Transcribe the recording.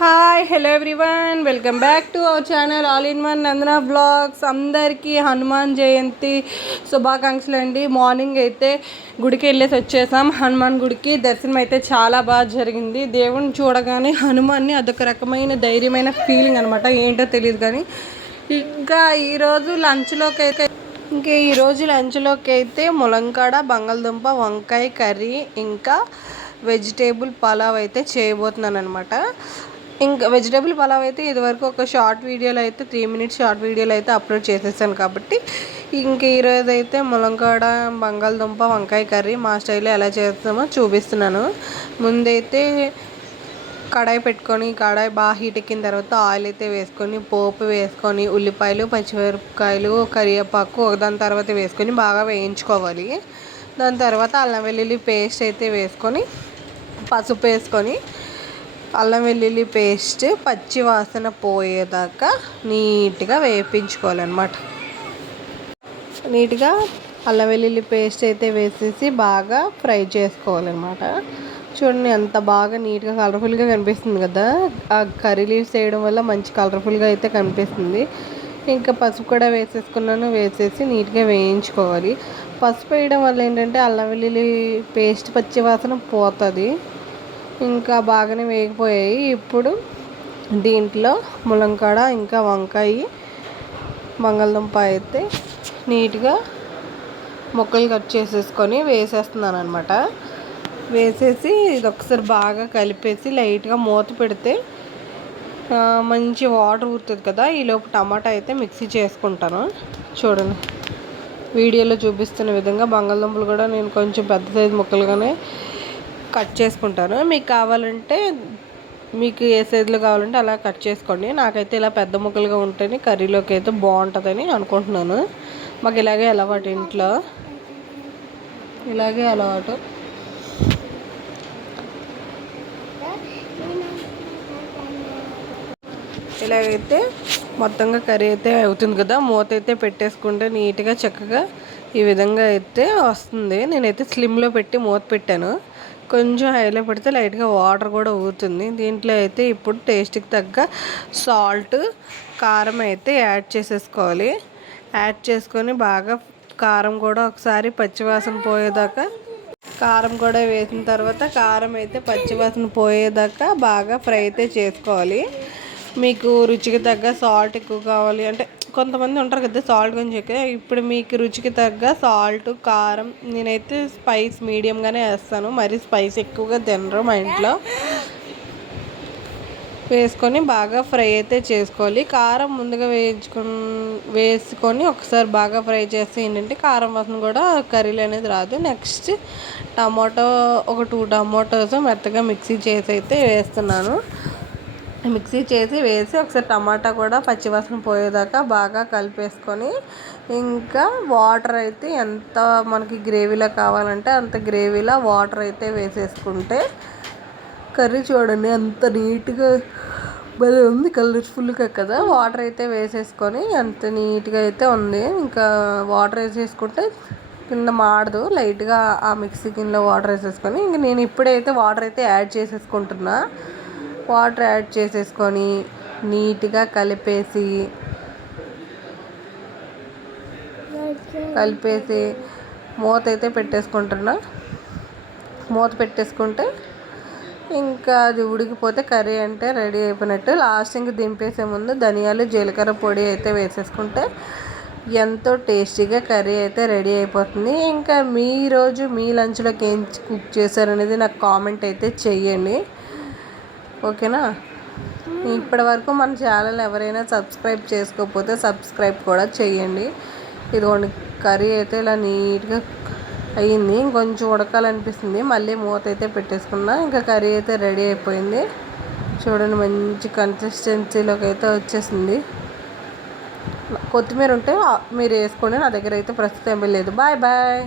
Hi hello everyone welcome back to our channel all in one Nandana blogs అందరికీ హనుమాన్ జయంతి శుభాకాంక్షలు అండి. Morning అయితే గుడికి వెళ్ళేసి వచ్చేసాం. హనుమాన్ గుడికి దర్శనం అయితే చాలా బాగా జరిగింది. దేవుని చూడగానే హనుమాన్ని అదొక రకమైన ధైర్యమైన ఫీలింగ్ అనమాట ఏంటో తెలియదు కానీ. ఇంకా ఈరోజు లంచ్లోకి అయితే ఇంకా ఈరోజు లంచ్లోకి అయితే ములంకాడ బంగాళదుంప వంకాయ కర్రీ ఇంకా వెజిటేబుల్ పలావ్ అయితే చేయబోతున్నాను అనమాట ఇంకా వెజిటేబుల్ పలావ్ అయితే ఇదివరకు ఒక షార్ట్ వీడియోలో అయితే త్రీ మినిట్స్ షార్ట్ వీడియోలో అయితే అప్లోడ్ చేసేసాను కాబట్టి ఇంక ఈరోజు అయితే ములంకాడ బంగాళదుంప వంకాయ కర్రీ మా స్టైల్లో ఎలా చేస్తామో చూపిస్తున్నాను. ముందైతే కడాయి పెట్టుకొని కడాయి బాగా హీట్ ఎక్కిన తర్వాత ఆయిల్ అయితే వేసుకొని పోపు వేసుకొని ఉల్లిపాయలు పచ్చిమిరపకాయలు కరివేపాకు దాని తర్వాత వేసుకొని బాగా వేయించుకోవాలి. దాని తర్వాత అల్లం వెల్లుల్లి పేస్ట్ అయితే వేసుకొని పసుపు వేసుకొని అల్లం వెల్లుల్లి పేస్ట్ పచ్చి వాసన పోయేదాకా నీట్గా వేపించుకోవాలన్నమాట. నీట్గా అల్లం వెల్లుల్లి పేస్ట్ అయితే వేసేసి బాగా ఫ్రై చేసుకోవాలన్నమాట. చూడండి ఎంత బాగా నీట్గా కలర్ఫుల్గా కనిపిస్తుంది కదా. ఆ కర్రీ లీవ్స్ వేయడం వల్ల మంచి కలర్ఫుల్గా అయితే కనిపిస్తుంది. ఇంకా పసుపు కూడా వేసేసుకున్నాను. వేసేసి నీట్గా వేయించుకోవాలి. పసుపు వేయడం వల్ల ఏంటంటే అల్లం వెల్లుల్లి పేస్ట్ పచ్చి వాసన పోతుంది. ఇంకా బాగానే వేగిపోయాయి. ఇప్పుడు దీంట్లో ములంకాడ ఇంకా వంకాయ బంగాళదుంప అయితే నీట్గా ముక్కలు కట్ చేసేసుకొని వేసేస్తున్నాను అనమాట వేసేసి ఇది ఒకసారి బాగా కలిపేసి లైట్గా మూత పెడితే మంచి వాటర్ ఊరుతుంది కదా ఈలోపు టమాటా అయితే మిక్సీ చేసుకుంటాను. చూడండి. వీడియోలో చూపిస్తున్న విధంగా బంగాళదుంపలు కూడా నేను కొంచెం పెద్ద సైజు ముక్కలుగానే కట్ చేసుకుంటాను. మీకు కావాలంటే మీకు ఏ సైజులో కావాలంటే అలా కట్ చేసుకోండి. నాకైతే ఇలా పెద్ద ముక్కలుగా ఉంటేనే కర్రీలోకి అయితే బాగుంటుందని అనుకుంటున్నాను. మాకు ఇలాగే అలవాటు ఇంట్లో. ఇలాగే అలవాటు. ఇలాగైతే మొత్తంగా కర్రీ అయితే అవుతుంది కదా. మూత అయితే పెట్టేసుకుంటే నీట్గా చక్కగా ఈ విధంగా అయితే వస్తుంది. నేనైతే స్లిమ్లో పెట్టి మూత పెట్టాను. కొంచెం హైలో పెడితే లైట్గా వాటర్ కూడా ఊరుతుంది. దీంట్లో అయితే ఇప్పుడు టేస్ట్కి తగ్గ సాల్ట్ కారం అయితే యాడ్ చేసేసుకోవాలి. యాడ్ చేసుకొని బాగా కారం కూడా ఒకసారి పచ్చివాసన పోయేదాకా కారం కూడా వేసిన తర్వాత కారం అయితే పచ్చివాసన పోయేదాకా బాగా ఫ్రై అయితే చేసుకోవాలి. మీకు రుచికి తగ్గ సాల్ట్ ఎక్కువ కావాలి అంటే కొంతమంది ఉంటారు కదా సాల్ట్ కొంచెం ఎక్కువ ఇప్పుడు మీకు రుచికి తగ్గ సాల్ట్ కారం నేనైతే స్పైస్ మీడియంగానే వేస్తాను. మరి స్పైస్ ఎక్కువగా తినరు మా ఇంట్లో. వేసుకొని బాగా ఫ్రై అయితే చేసుకోవాలి. కారం ముందుగా వేయించుకొని వేసుకొని ఒకసారి బాగా ఫ్రై చేస్తే ఏంటంటే కారం వాసన కూడా కర్రీలు అనేది రాదు. నెక్స్ట్ టమాటో ఒక టూ టమాటోస్ మెత్తగా మిక్సీ చేసి అయితే వేస్తున్నాను. మిక్సీ చేసి వేసి ఒకసారి టమాటా కూడా పచ్చివాసన పోయేదాకా బాగా కలిపేసుకొని ఇంకా వాటర్ అయితే ఎంత మనకి గ్రేవీలో కావాలంటే అంత గ్రేవీలో వాటర్ అయితే వేసేసుకుంటే కర్రీ చూడండి అంత నీట్గా భలే ఉంది కలర్ఫుల్గా కదా. వాటర్ అయితే వేసేసుకొని అంత నీట్గా అయితే ఉంది. ఇంకా వాటర్ వేసేసుకుంటే కింద మాడదు లైట్గా ఆ మిక్సీ కింద వాటర్ వేసేసుకొని. ఇంక నేను ఇప్పుడైతే వాటర్ అయితే యాడ్ చేసేసుకుంటున్నా. వాటర్ యాడ్ చేసేసుకొని నీట్గా కలిపేసి కలిపేసి మూత అయితే పెట్టేసుకుంటున్నా. మూత పెట్టేసుకుంటే ఇంకా అది ఉడికిపోతే కర్రీ అంటే రెడీ అయిపోయినట్టు. లాస్ట్ ఇంక దింపేసే ముందు ధనియాలు జీలకర్ర పొడి అయితే వేసేసుకుంటే ఎంతో టేస్టీగా కర్రీ అయితే రెడీ అయిపోతుంది. ఇంకా మీ రోజు మీ లంచ్లోకి ఏం కుక్ చేశారనేది నాకు కామెంట్ అయితే చెయ్యండి ఓకేనా? ఇప్పటి వరకు మన ఛానల్ ఎవరైనా సబ్స్క్రైబ్ చేసుకోకపోతే సబ్స్క్రైబ్ కూడా చేయండి. ఇదిగోండి కర్రీ అయితే ఇలా నీట్గా అయ్యింది. ఇంకొంచెం ఉడకాలనిపిస్తుంది. మళ్ళీ మూత అయితే పెట్టేసుకున్నా. ఇంకా కర్రీ అయితే రెడీ అయిపోయింది. చూడండి మంచి కన్సిస్టెన్సీలోకి అయితే వచ్చేసింది. కొత్తిమీర ఉంటే మీరు వేసుకోండి. నా దగ్గర అయితే ప్రస్తుతం లేదు. Bye bye.